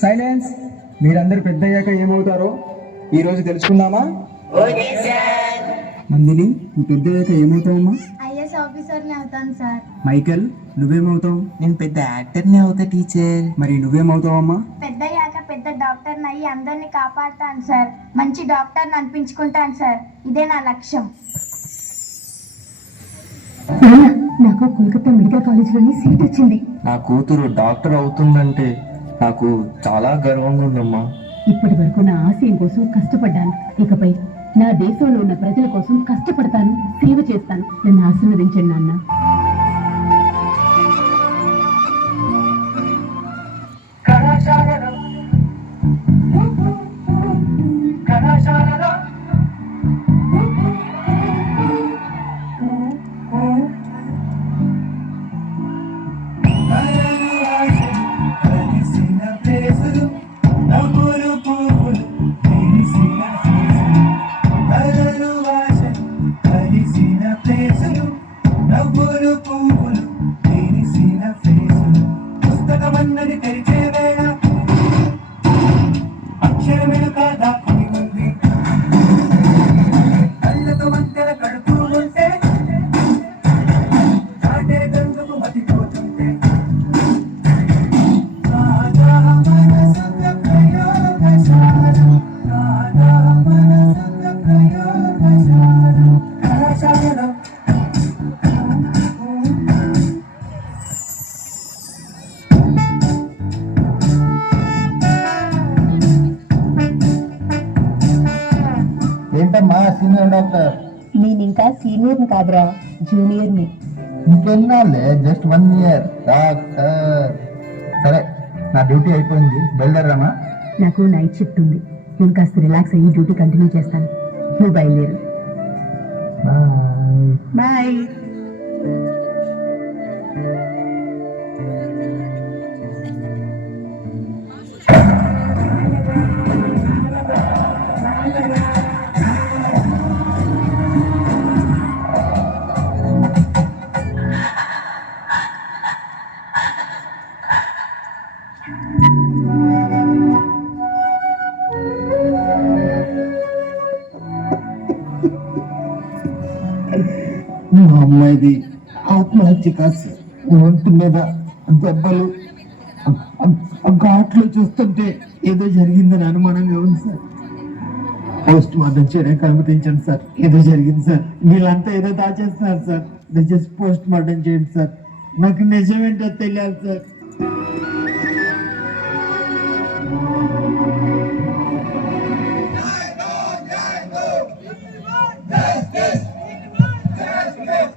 Silence. మీరందరూ పెద్దయ్యాక ఏమవుతారో ఈరోజు తెలుసుకుందామా? నందిని, నువ్వు పెద్దయ్యాక ఏమవుతావమ్మా? ఐఎస్ ఆఫీసర్ని అవుతాను సార్. మైకేల్, నువ్వేమవుతావు? నేను పెద్ద యాక్టర్ని అవుతా టీచర్. మరి నువ్వేమవుతావమ్మా? పెద్దయ్యాక పెద్ద డాక్టర్ని అయ్యి అందరినీ కాపాడుతాను సార్. మంచి డాక్టర్ని అనిపించుకుంటాను సార్. ఇదే నా లక్ష్యం. నాకు కోల్కతా మెడికల్ కాలేజ్లోని సీట్ వచ్చింది. నా కూతురు డాక్టర్ అవుతుందంటే నాకు చాలా గర్వంగా ఉందమ్మా. ఇప్పటి వరకు నా ఆశయం కోసం కష్టపడ్డాను. ఇకపై నా దేశంలో ఉన్న ప్రజల కోసం కష్టపడతాను, సేవ చేస్తాను. నన్ను ఆశీర్వదించండి నాన్న. ఏంటమ్మా సీనియర్ డాక్టర్? నేను ఇంకా సీనియర్ని కాదురా, జూనియర్ని. ఇంకెన్నాళ్ళే, జస్ట్ 1 year డాక్టర్. సరే, నా డ్యూటీ అయిపోయింది, బయలుదేరామా? నాకు నైట్ షిఫ్ట్ ఉంది. నేను కాస్త రిలాక్స్ అయ్యి డ్యూటీ కంటిన్యూ చేస్తాను. నువ్వు బయలుదేరు. బాయ్. మా అమ్మాయిది ఆత్మహత్య కాదు, ఒంటి మీద దెబ్బలు, ఘాట్లు చూస్తుంటే ఏదో జరిగిందని అనుమానంగా ఉంది సార్. పోస్ట్ మార్టం చేయడానికి అనుమతించండి సార్. ఏదో జరిగింది సార్. వీళ్ళంతా ఏదో దాచేస్తున్నారు సార్. దయచేసి పోస్ట్ మార్టం చేయండి సార్. నాకు నిజమేంటో తెలియాలి సార్.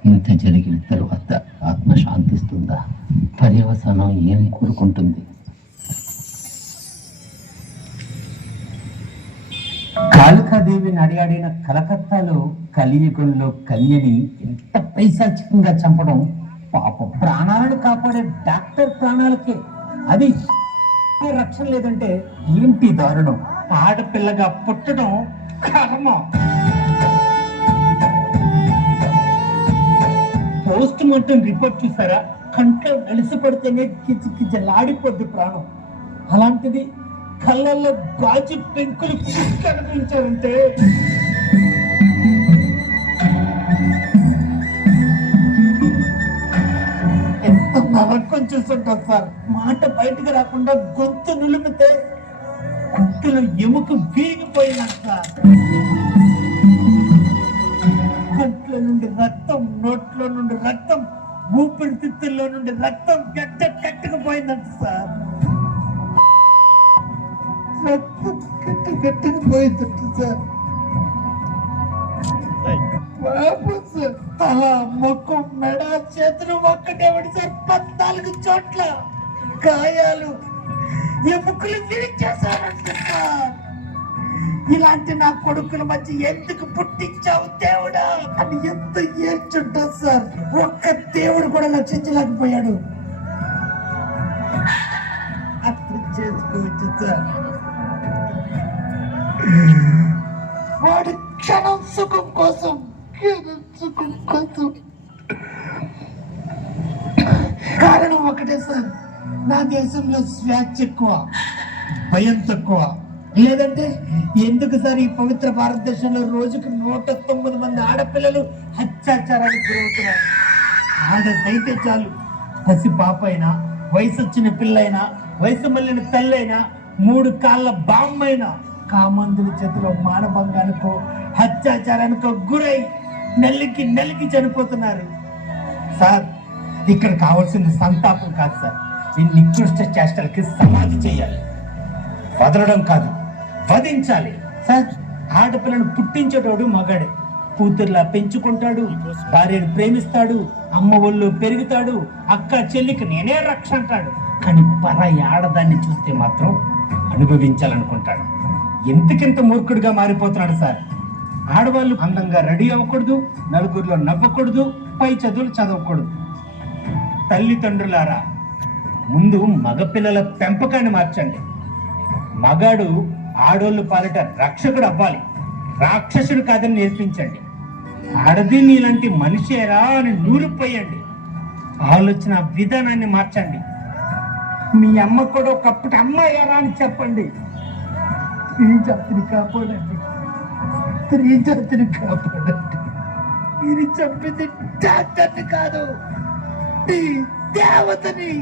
ఇంత జరిగిన తరువాత ఆత్మ శాంతిస్తుందా? పర్యవసానం ఏం కోరుకుంటుంది? కాళికాదేవిని అడిగాడిన కలకత్తాలో కలియుగంలో కన్యని ఎంత పైశాచికంగా చంపడం పాపం. ప్రాణాలను కాపాడే డాక్టర్ ప్రాణాలకే అది రక్షణ లేదంటే ఏంటి దారుణం? ఆడపిల్లగా పుట్టడం కర్మ. పోస్ట్ మార్టం రిపోర్ట్ చూసారా? కంట్లో నలిసి పడితేనే కిచకిచలాడిపోద్ది ప్రాణం. అలాంటిది కళ్ళల్లో గాజు పెంకులు కనిపించారంటే ఎంత నరకం చూస్తుంటారు సార్. మాట బయటకు రాకుండా గొంతు నులిమితే గొంతులో ఎముక వీగిపోయినట్టు సార్. కంట్లో నుండి రక్తం, నోట్లో నుండి రక్తం, ఊపిరితిత్తుల్లో నుండి రక్తం గడ్డ కట్టుకుపోయిందంట సార్. రక్తం కట్టుకుపోయిందంట సార్. పాపం సార్. తల, ముఖం, మెడ, చేతులు ఒక్కటే సార్. 14 చోట్ల గాయాలు, ఎముకలు విరిచేశారంట సార్. ఇలాంటి నా కొడుకుల మధ్య ఎందుకు పుట్టించావు దేవుడా అని ఎంత ఏడ్చుంటా సార్. ఒక్క దేవుడు కూడా రక్షించలేకపోయాడు. అర్థం చేసుకోవచ్చు సార్. వాడి క్షణం సుఖం కోసం, కారణం ఒకటే సార్, నా దేశంలో స్వేచ్ఛ ఎక్కువ. భయం తక్కువ. లేదంటే ఎందుకు సార్ ఈ పవిత్ర భారతదేశంలో రోజుకు 109 మంది ఆడపిల్లలు అత్యాచారానికి గురవుతున్నారు? ఆడదైతే చాలు, పసి పాప అయినా, వయసు వచ్చిన పిల్లైనా, వయసు మళ్ళిన తల్లైనా, 3 కాళ్ళ బామ్మైనా కామందుల చేతిలో మానభంగానికో అత్యాచారానికో గురై నెలకి చనిపోతున్నారు. సార్, ఇక్కడ కావాల్సింది సంతాపం కాదు సార్, ఈ నికృష్ట చేష్టలకి సమాధి చేయాలి. వదలడం కాదు, వధించాలి. సార్, ఆడపిల్లను పుట్టించేటోడు మగాడే. కూతుర్లా పెంచుకుంటాడు, భార్యను ప్రేమిస్తాడు, అమ్మ ఒళ్ళు పెరుగుతాడు, అక్క చెల్లికి నేనే రక్ష అంటాడు. కానీ పరాయి ఆడదాన్ని చూస్తే మాత్రం అనుభవించాలనుకుంటాడు. ఎంతకింత మూర్ఖుడిగా మారిపోతున్నాడు సార్. ఆడవాళ్ళు అందంగా రెడీ అవ్వకూడదు, నలుగురిలో నవ్వకూడదు, పై చదువులు చదవకూడదు. తల్లిదండ్రులారా, ముందు మగపిల్లల పెంపకాన్ని మార్చండి. మగాడు ఆడోళ్ళు పాలిట రక్షకుడు అవ్వాలి, రాక్షసుడు కాదని నేర్పించండి. ఆడది నీలాంటి మనిషేరా అని నూరిపోయండి. ఆలోచన విధానాన్ని మార్చండి. మీ అమ్మ కూడా ఒకప్పుడు అమ్మాయారా అని చెప్పండి. స్త్రీ జాతిని కాపాడండి, స్త్రీ జాతిని కాపాడండి. మీరు చెప్పింది డాక్టర్ని కాదు, ఈ దేవతని.